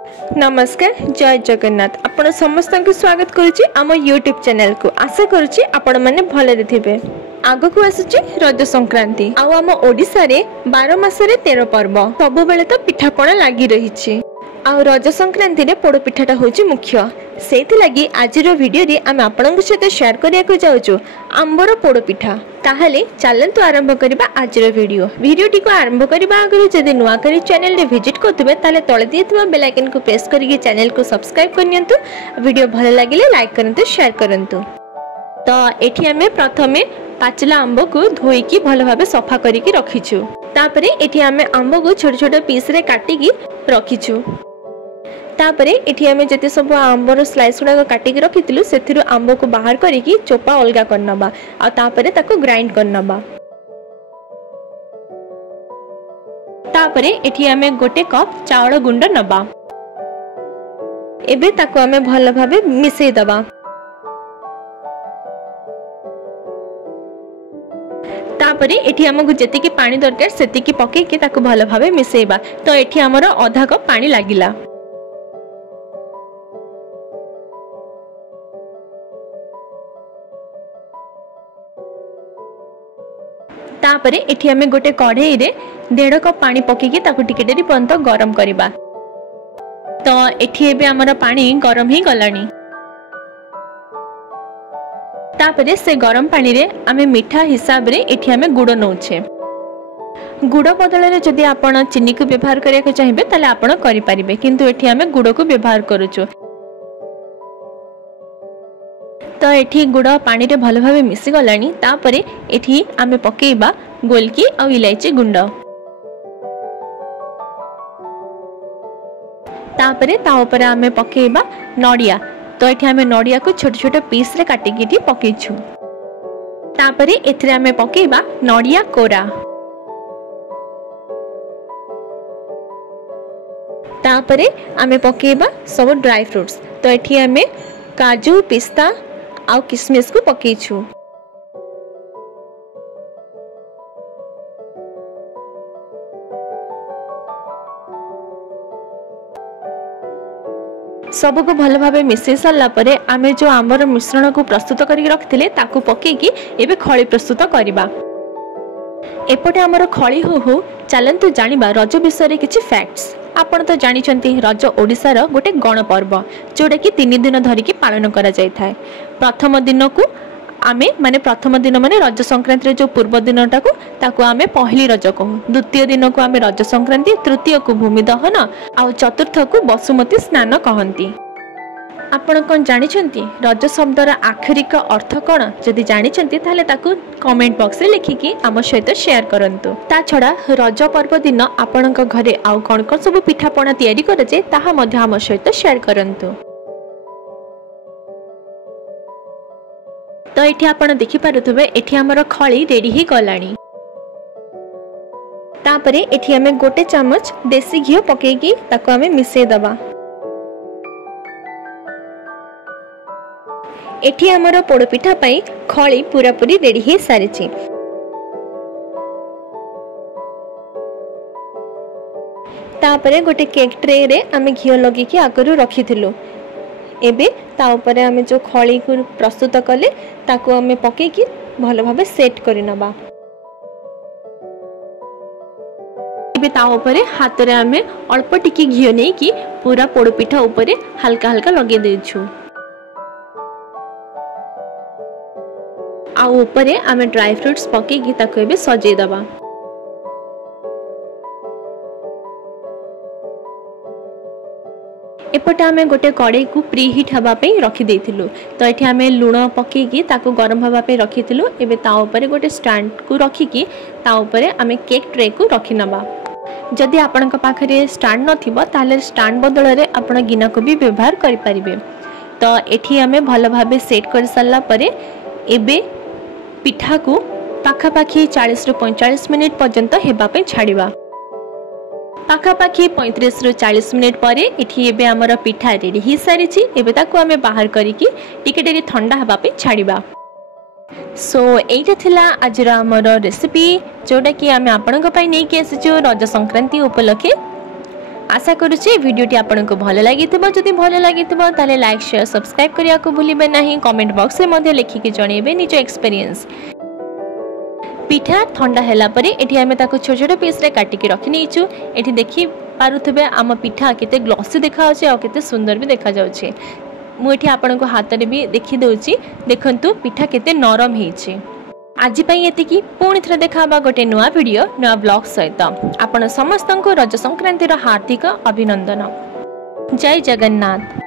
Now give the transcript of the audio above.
नमस्कार जय जगन्नाथ आपण समस्त को स्वागत करुच्ची आम यूट्यूब चैनल को आशा करुच्ची आपण मैंने भले थे आग को आसुची रज संक्रांति आम ओडिशा रे 12 मासरे 13 पर्व सबु बेले तो पिठापणा लागी रही रज संक्रांति रे पोड़ पिठाटा होची मुख्य सेति लगी आज वीडियो रे आम आपनक सहित शेयर करिया को जाउछु आंबर पोड़ पिठा ताहले चलंतु आरंभ करबा आज वीडियो को आरंभ करबा आगु जदि नुआ करी चैनल रे विजिट करथबे ताले तळे दियथबा बेल आइकन को प्रेस करिके चैनल को सब्सक्राइब करनियंतु वीडियो भल लागिले लाइक करंतु शेयर करंतु। तो एठी हमें प्रथमे पाचला आंब को धोईकी भल भाबे सफा करिके रखिछु तापरे एठी हमें आंब को छोट छोट पीस रे काटिकी रखिछु तापरे एठी हमें जते सब आंबर स्लाइस गुडा काटिकी रखिथिलु सेथिरु आंब को बाहर करिकी चोपा अलगा करनबा आ तापरे ताको ग्राइंड करनबा तापरे एठी हमें गोटे कप चावल गुंड नबा एबे ताको हमें भल भाबे मिसेई दबा तापरे एठी हमकु जेतिकी पानी दरकार सेतिकी पके के ताको भल भाबे मिसेइबा तो एठी हमर आधा कप पानी लागिला तापरे एठी हमें गोटे कढ़ाई रे 1.5 कप पानी पके के ताको टिके देरी पर्यंत गरम करिबा तो एठी एबे हमर पानी गरम ही गलानी तापरे से गरम पानी रे आमे मीठा हिसाब रे एठी आमे गुड़ नौछे गुड़ बदल रे जदि आपण चीनी को व्यवहार करिया के चाहिबे ताले आपण करि परिबे किंतु एठी आमे गुड़ को व्यवहार करूछु तो एठी गुड़ पानी रे भलो भाबे मिसी गलानी तापरे एठी आमे पकेइबा गोलकी आ इलायची गुंड तापरे ता ऊपर आमे पकेइबा नडिया तो एठी हमें नडिया को छोट छोट पीस रे काटिकी पकेइछु तापरे एथरे हमें पकेइबा नडिया कोरा तापरे हमें पकेइबा सब ड्राई फ्रूट्स तो एठी हमें काजू पिस्ता आ किशमिश को पकेइछु सब को भल भाबे मिसई सारा परे आमे जो आंबर मिश्रण को प्रस्तुत करके रखिथिले ताकू पकेकी एबे खळी प्रस्तुत करबा एपटे आमर खळी हो चलंतु जानिबा रज विषय रे किछि फैक्ट्स आपण तो जानिचंती रज ओडिसा रो गोटे गण पर्व जोडा कि 3 दिन धरि कि पालन करा जाय थाए प्रथम दिन को आमे माने प्रथम दिन माने रज संक्रांति रे जो पूर्व दिनटा को ताको आमे पहली रज कहू द्वितीय दिन को आमे रज संक्रांति तृतीय को भूमि दहन आ चतुर्थ को बसुमती स्नान कहंती आपण कोन जानिचंती रज शब्दर आखरिक अर्थ कोन जदि जानिचंती ताले ताको कमेंट बॉक्स रे लिखिकी आम सहित शेयर करंतु ता छडा रज पर्व दिन आपणक घरे आ कोन कोन सब पिठा पणा तयारी करे जे ताहा मध्ये आम सहित शेयर करंतु तो एठी आपण देखि पारुथबे एठी हमर खळी रेडी ही गलानी तापरे एठी हमें गोटे चम्मच देसी घी पकेकी ताको हमें मिसेई दबा एठी हमर पोड़ पिठा पई खळी पूरा पूरी रेडी ही सारिछि तापरे गोटे केक ट्रे रे हमें घी लगी की आगरु रखिथिलु एबे ता ऊपर हमें जो खळी को प्रस्तुत कले ताको हमें पकेकी भलो भाबे सेट करि नबा एबे ता ऊपर हाथ रे हमें अल्प टिकी घी नै की पूरा पोड़ पिठा ऊपर हल्का हल्का लगे देछु आ ऊपर हमें ड्राई फ्रूट्स पकेकी ताको एबे सजे दबा एपटे आमे गोटे कड़ाई को प्री हिट हवा पे रखी देथिलु तो एठी आमे लूण पकेकी ताको गरम हवा पे रखिथिलु एबे ता ऊपर गोटे स्टैंड को रखिकी ता ऊपर आमे केक ट्रे को रखि नबा जदि आपनक पाखरे स्टैंड नथिबो ताले स्टैंड बदल रे आपण गिना को भी व्यवहार करि परिबे तो एठी आमे भल भाबे सेट कर सल्ला परे एबे पिठा को पाखापाखी 40 रु 45 मिनिट पर्यंत हेबा पे छाड़िबा पाखापाखी 35 रु 40 मिनिट परे एठी एबे हमर पिठा रेडी ही सारिछि एबे ताको हमें बाहर करिकी टिके डेरी ठंडा हबा पे छाड़िबा सो एटा थिला आज हमर रेसिपी जोटा कि आमे आपनक पई नै के आसीछु रज संक्रांति उपलक्षे आशा करुच्ची वीडियोटी आपको भल लगी जदि भल लगी ताले लाइक शेयर सब्सक्राइब करने को भूलिबे नहीं। कमेंट बॉक्स में लिखिकी जनइबे निज एक्सपीरियंस। पिठा ठंडा हैला परे एठी आमे ताको छोट छोट पीस रे काटिकी रखि नेइछु। एठी देखि पारुथबे आम पिठा केते ग्लॉसी देखा होचे और केते सुंदर भी देखा जाउचे। मु एठी आपनको हाथ रे भी देखि दउची, देखंतु पिठा केते नरम हेछि। आज पई एतिकी पुणी थरे देखाबा गोटे नुआ वीडियो नुआ ब्लॉग सहित। आपण समस्तंको रज संक्रांतिर हार्दिक अभिनंदन। जय जगन्नाथ।